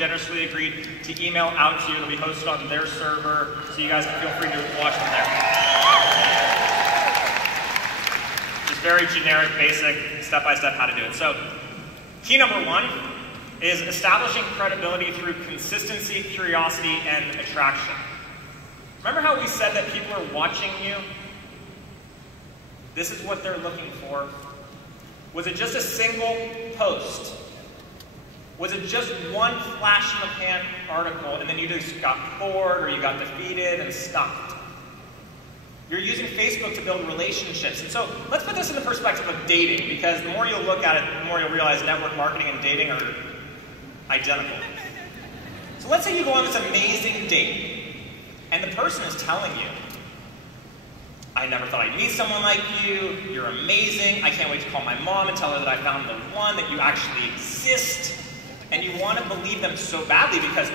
generously agreed to email out to you. They'll be hosted on their server, so you guys can feel free to watch them there. Just very generic, basic, step-by-step how to do it. So, key number one is establishing credibility through consistency, curiosity, and attraction. Remember how we said that people are watching you? This is what they're looking for. Was it just a single post? Was it just one flash in the pan article and then you just got bored or you got defeated and stopped? You're using Facebook to build relationships. And so let's put this in the perspective of dating, because the more you'll look at it, the more you'll realize network marketing and dating are identical. So let's say you go on this amazing date and the person is telling you, I never thought I'd meet someone like you, you're amazing, I can't wait to call my mom and tell her that I found the one, that you actually exist. And you want to believe them so badly because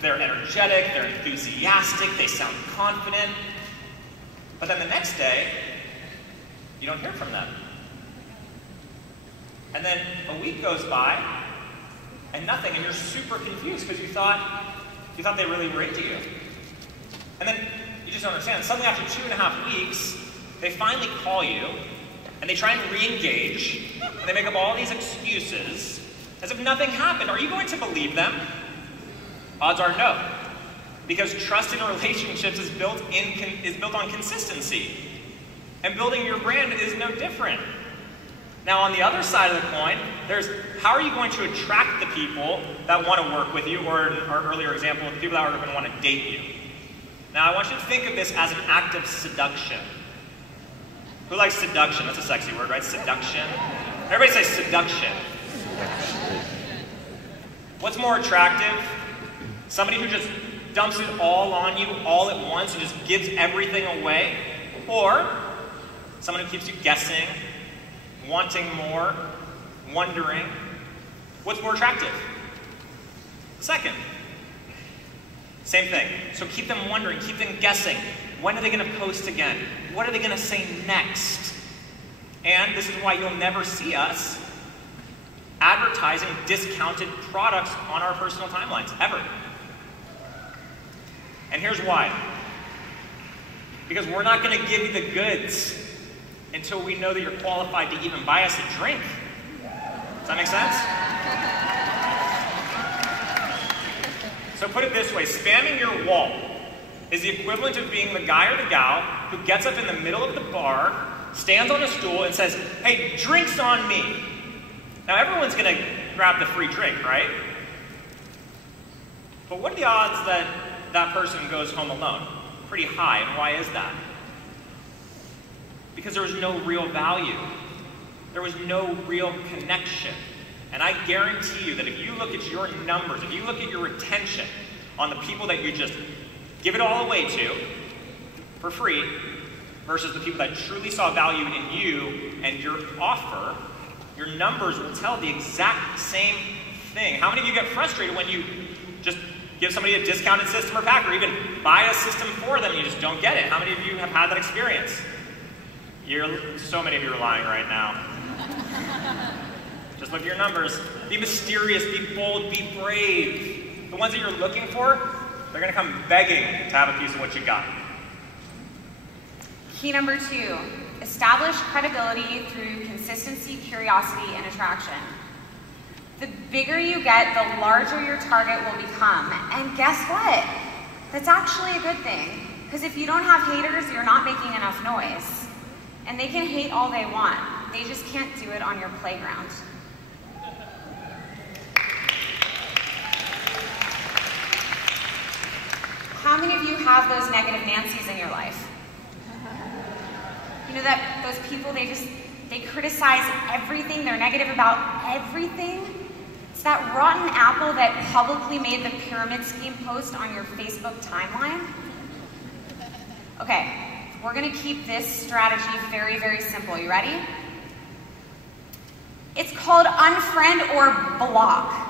they're energetic, they're enthusiastic, they sound confident. But then the next day, you don't hear from them. And then a week goes by, and nothing, and you're super confused because you thought they really were into you. And then you just don't understand. Suddenly after 2.5 weeks, they finally call you, and they try and re-engage, and they make up all these excuses as if nothing happened. Are you going to believe them? Odds are no. Because trust in relationships is built on consistency. And building your brand is no different. Now on the other side of the coin, there's how are you going to attract the people that want to work with you, or in our earlier example, the people that are going to want to date you. Now I want you to think of this as an act of seduction. Who likes seduction? That's a sexy word, right? Seduction. Everybody say seduction. What's more attractive? Somebody who just dumps it all on you all at once and just gives everything away? Or someone who keeps you guessing, wanting more, wondering? What's more attractive? Second. Same thing. So keep them wondering, keep them guessing. When are they going to post again? What are they going to say next? And this is why you'll never see us advertising discounted products on our personal timelines, ever. And here's why. Because we're not going to give you the goods until we know that you're qualified to even buy us a drink. Does that make sense? So put it this way, spamming your wall is the equivalent of being the guy or the gal who gets up in the middle of the bar, stands on a stool and says, hey, drinks on me. Now everyone's going to grab the free drink, right? But what are the odds that that person goes home alone? Pretty high, and why is that? Because there was no real value. There was no real connection. And I guarantee you that if you look at your numbers, if you look at your retention on the people that you just give it all away to for free versus the people that truly saw value in you and your offer, your numbers will tell the exact same thing. How many of you get frustrated when you just give somebody a discounted system or pack, or even buy a system for them and you just don't get it? How many of you have had that experience? So many of you are lying right now. Just look at your numbers. Be mysterious, be bold, be brave. The ones that you're looking for, they're going to come begging to have a piece of what you got. Key number 2, establish credibility through consistency, curiosity, and attraction. The bigger you get, the larger your target will become. And guess what? That's actually a good thing. Because if you don't have haters, you're not making enough noise. And they can hate all they want. They just can't do it on your playground. How many of you have those negative Nancys in your life? You know that those people, they criticize everything, they're negative about everything? It's that rotten apple that publicly made the pyramid scheme post on your Facebook timeline. Okay, we're gonna keep this strategy very, very simple. You ready? It's called unfriend or block.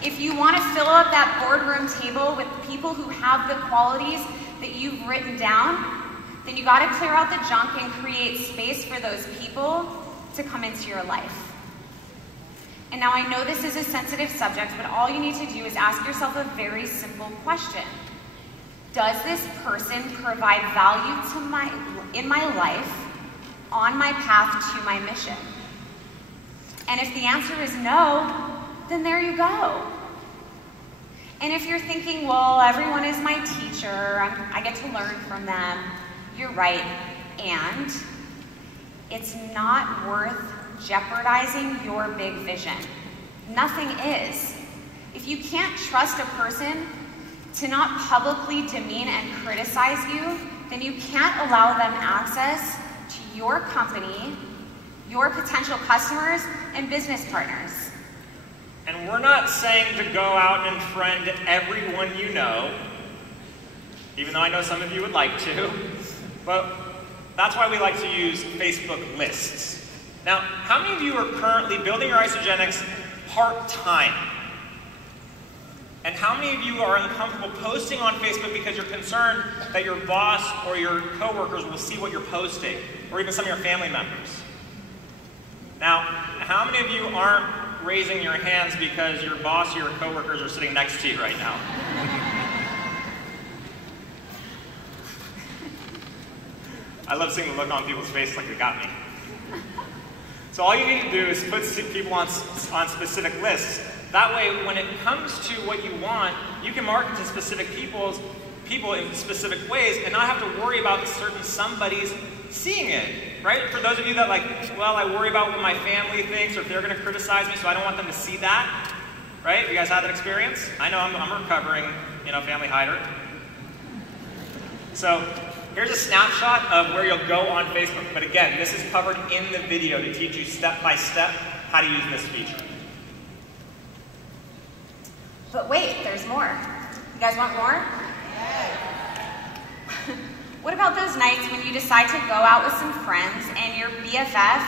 If you want to fill up that boardroom table with people who have the qualities that you've written down, then you got to clear out the junk and create space for those people to come into your life. And now I know this is a sensitive subject, but all you need to do is ask yourself a very simple question. Does this person provide value in my life on my path to my mission? And if the answer is no, then there you go. And if you're thinking, well, everyone is my teacher, I get to learn from them, you're right. And it's not worth jeopardizing your big vision. Nothing is. If you can't trust a person to not publicly demean and criticize you, then you can't allow them access to your company, your potential customers, and business partners. And we're not saying to go out and friend everyone you know, even though I know some of you would like to, but that's why we like to use Facebook lists. Now, how many of you are currently building your Isogenics part-time? And how many of you are uncomfortable posting on Facebook because you're concerned that your boss or your coworkers will see what you're posting, or even some of your family members? Now, how many of you aren't raising your hands because your boss or your coworkers are sitting next to you right now? I love seeing the look on people's faces like they got me. So all you need to do is put people on specific lists. That way, when it comes to what you want, you can market to specific people in specific ways and not have to worry about certain somebody's seeing it, right? For those of you that well, I worry about what my family thinks or if they're going to criticize me, so I don't want them to see that, right? You guys had that experience? I know I'm a recovering, family hider. So here's a snapshot of where you'll go on Facebook. But again, this is covered in the video to teach you step by step how to use this feature. But wait, there's more. You guys want more? What about those nights when you decide to go out with some friends and your BFF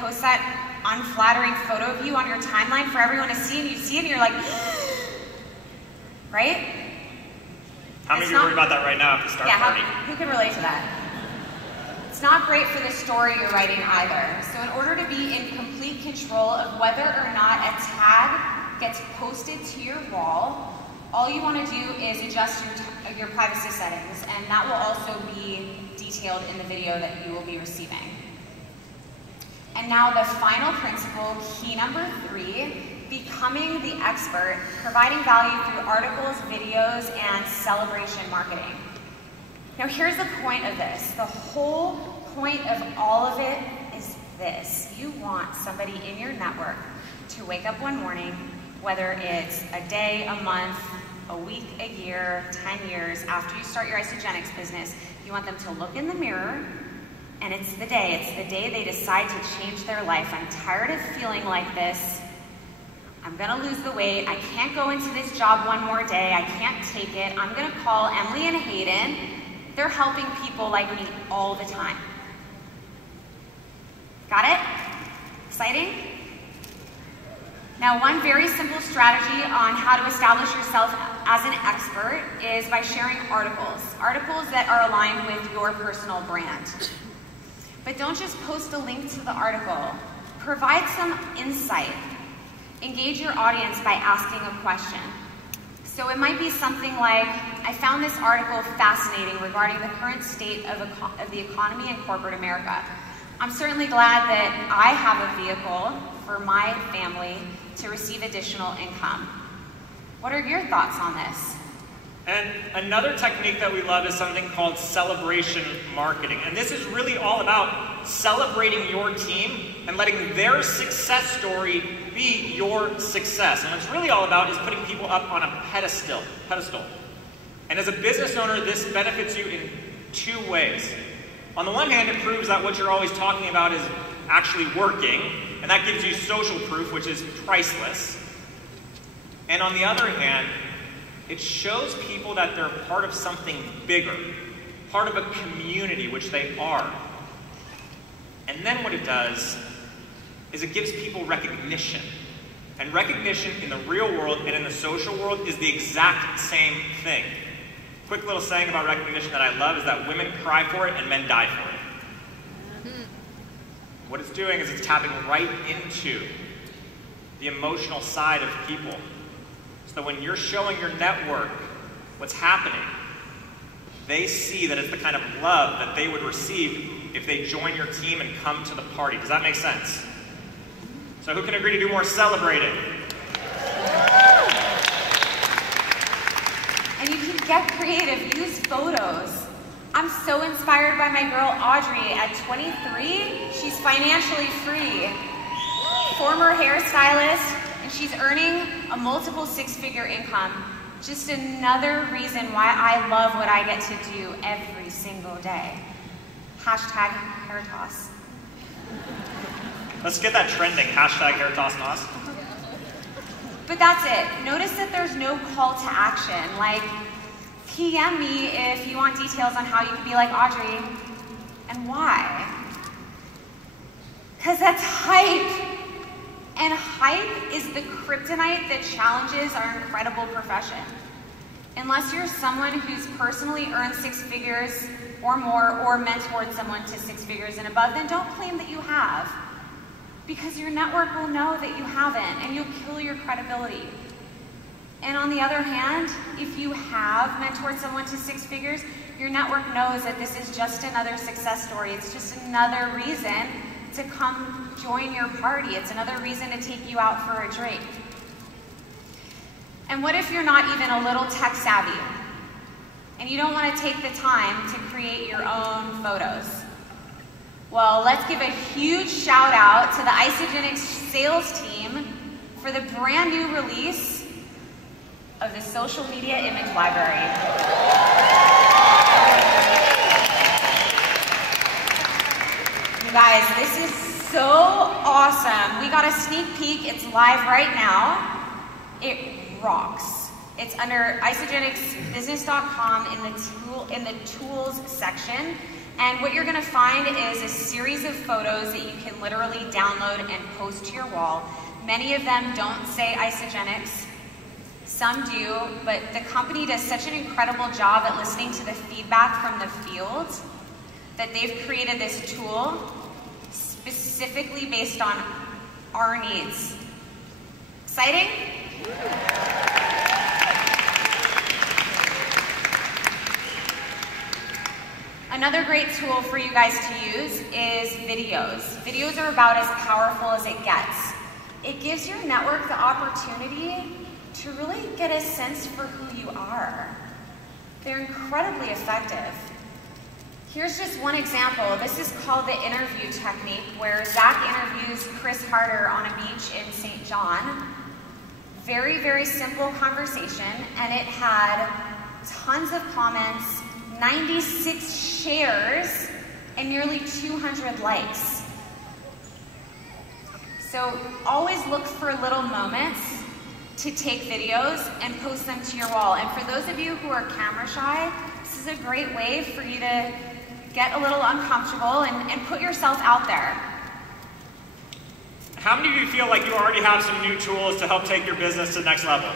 posts that unflattering photo of you on your timeline for everyone to see, and you see it and you're like, right? How many of you are worried about that right now at the start party? Who can relate to that? It's not great for the story you're writing either. So in order to be in complete control of whether or not a tag gets posted to your wall, all you want to do is adjust your privacy settings, and that will also be detailed in the video that you will be receiving. And now the final principle, key number 3, becoming the expert, providing value through articles, videos, and celebration marketing. Now here's the point of this. The whole point of all of it is this. You want somebody in your network to wake up one morning, whether it's a day, a month, a week, a year, 10 years after you start your Isogenics business, you want them to look in the mirror, and it's the day they decide to change their life. I'm tired of feeling like this. I'm gonna lose the weight. I can't go into this job one more day. I can't take it. I'm gonna call Emily and Hayden. They're helping people like me all the time. Got it? Exciting? Now, one very simple strategy on how to establish yourself as an expert is by sharing articles that are aligned with your personal brand. But don't just post a link to the article. Provide some insight. Engage your audience by asking a question. So it might be something like, I found this article fascinating regarding the current state of the economy in corporate America. I'm certainly glad that I have a vehicle for my family to receive additional income. What are your thoughts on this? And another technique that we love is something called celebration marketing. And this is really all about celebrating your team and letting their success story be your success. And what it's really all about is putting people up on a pedestal. And as a business owner, this benefits you in 2 ways. On the one hand, it proves that what you're always talking about is actually working, and that gives you social proof, which is priceless. And on the other hand, it shows people that they're part of something bigger, part of a community, which they are. And then what it does is it gives people recognition. And recognition in the real world and in the social world is the exact same thing. Quick little saying about recognition that I love is that women cry for it and men die for it. What it's doing is it's tapping right into the emotional side of people. So that when you're showing your network what's happening, they see that it's the kind of love that they would receive if they join your team and come to the party. Does that make sense? So who can agree to do more celebrating? And you can get creative, use photos. I'm so inspired by my girl Audrey. At 23, she's financially free. Former hairstylist, and she's earning a multiple six-figure income. Just another reason why I love what I get to do every single day. Hashtag hair toss. Let's get that trending, hashtag hair toss nos. But that's it. Notice that there's no call to action. Like, PM me if you want details on how you can be like Audrey, and why. Because that's hype. And hype is the kryptonite that challenges our incredible profession. Unless you're someone who's personally earned six figures or more, or mentored someone to six figures and above, then don't claim that you have. Because your network will know that you haven't, and you'll kill your credibility. And on the other hand, if you have mentored someone to six figures, your network knows that this is just another success story. It's just another reason to come join your party. It's another reason to take you out for a drink. And what if you're not even a little tech savvy and you don't want to take the time to create your own photos? Well, let's give a huge shout out to the Isagenix sales team for the brand new release of the social media image library. You guys, this is so awesome. We got a sneak peek. It's live right now. It rocks. It's under isagenixbusiness.com in the tools section. And what you're going to find is a series of photos that you can literally download and post to your wall. Many of them don't say Isagenix. Some do, but the company does such an incredible job at listening to the feedback from the field that they've created this tool specifically based on our needs. Exciting? Another great tool for you guys to use is videos. Videos are about as powerful as it gets. It gives your network the opportunity to really get a sense for who you are. They're incredibly effective. Here's just one example. This is called the interview technique, where Zach interviews Chris Harder on a beach in St. John. Very, very simple conversation, and it had tons of comments, 96 shares, and nearly 200 likes. So always look for little moments to take videos and post them to your wall. And for those of you who are camera shy, this is a great way for you to get a little uncomfortable and put yourself out there. How many of you feel like you already have some new tools to help take your business to the next level?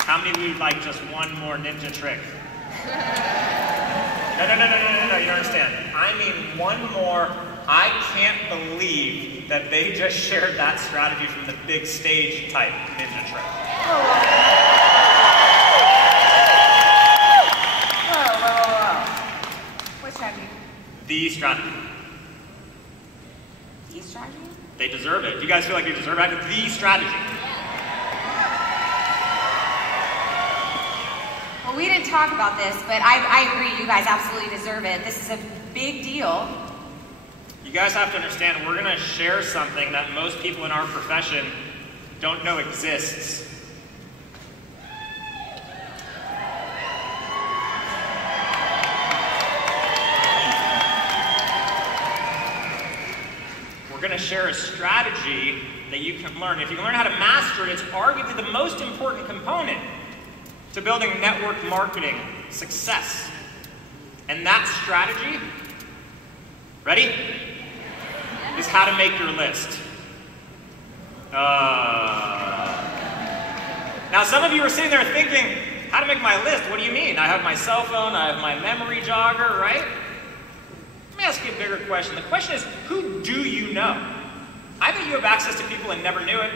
How many of you would like just one more ninja trick? No, you don't understand. I mean one more. I can't believe that they just shared that strategy from the big stage type ninja trick. Whoa. What strategy? The strategy. The strategy? They deserve it. Do you guys feel like you deserve it? The strategy. Well, we didn't talk about this, but I agree, you guys absolutely deserve it. This is a big deal. You guys have to understand, we're going to share something that most people in our profession don't know exists. We're going to share a strategy that you can learn. If you can learn how to master it, it's arguably the most important component to building network marketing success. And that strategy, ready? Is how to make your list. Now some of you are sitting there thinking, how to make my list? What do you mean? I have my cell phone, I have my memory jogger, right? Let me ask ask you a bigger question. The question is, who do you know? I bet you have access to people and never knew it.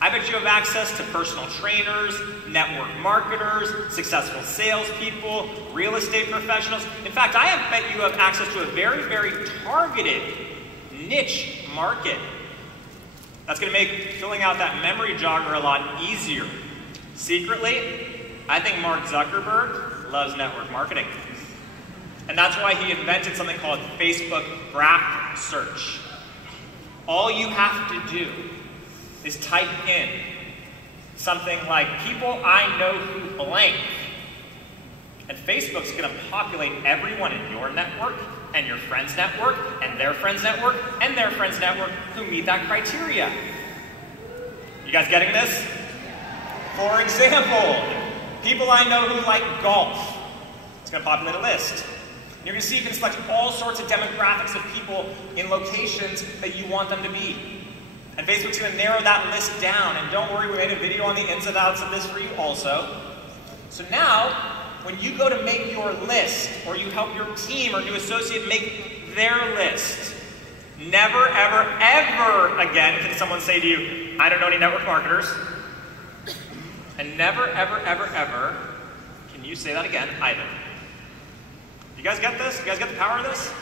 I bet you have access to personal trainers, network marketers, successful salespeople, real estate professionals. In fact, I bet you have access to a very, very targeted niche market. That's going to make filling out that memory jogger a lot easier. Secretly, I think Mark Zuckerberg loves network marketing. And that's why he invented something called Facebook Graph Search. All you have to do is type in something like, people I know who blank. And Facebook's going to populate everyone in your network, and your friend's network, and their friend's network, and their friend's network who meet that criteria. You guys getting this? For example, people I know who like golf. It's going to populate a list. And you're going to see you can select all sorts of demographics of people in locations that you want them to be. And Facebook's going to narrow that list down. And don't worry, we made a video on the ins and outs of this for you also. So now, when you go to make your list, or you help your team or new associate make their list, never, ever, ever again can someone say to you, I don't know any network marketers. And never, ever, ever, ever can you say that again either. You guys get this? You guys get the power of this?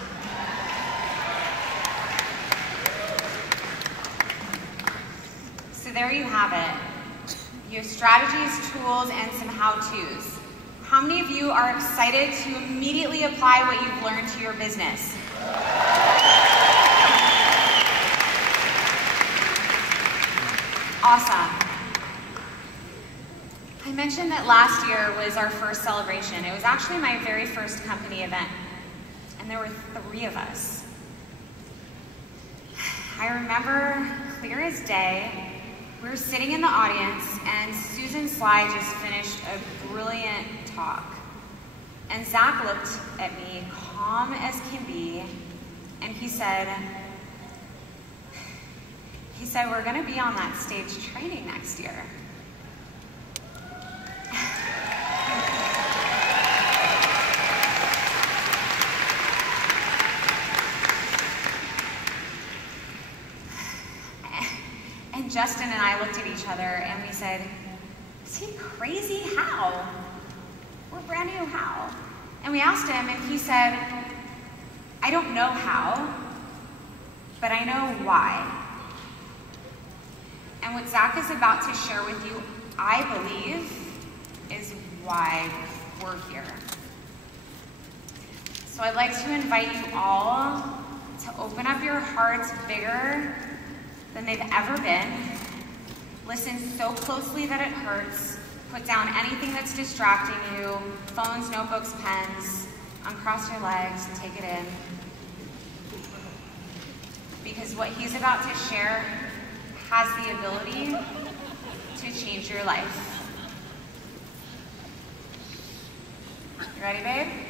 So there you have it. You have strategies, tools, and some how-tos. How many of you are excited to immediately apply what you've learned to your business? Awesome. I mentioned that last year was our first celebration. It was actually my very first company event, and there were 3 of us. I remember clear as day, we were sitting in the audience, and Susan Sly just finished a brilliant talk. And Zach looked at me, calm as can be, and he said, we're going to be on that stage training next year. And Justin and I looked at each other and we said, is he crazy? How? We're brand new, how? And we asked him and he said, I don't know how, but I know why. And what Zach is about to share with you, I believe, is why we're here. So I'd like to invite you all to open up your hearts bigger than they've ever been. Listen so closely that it hurts. Put down anything that's distracting you, phones, notebooks, pens, uncross your legs, and take it in. Because what he's about to share has the ability to change your life. You ready, babe?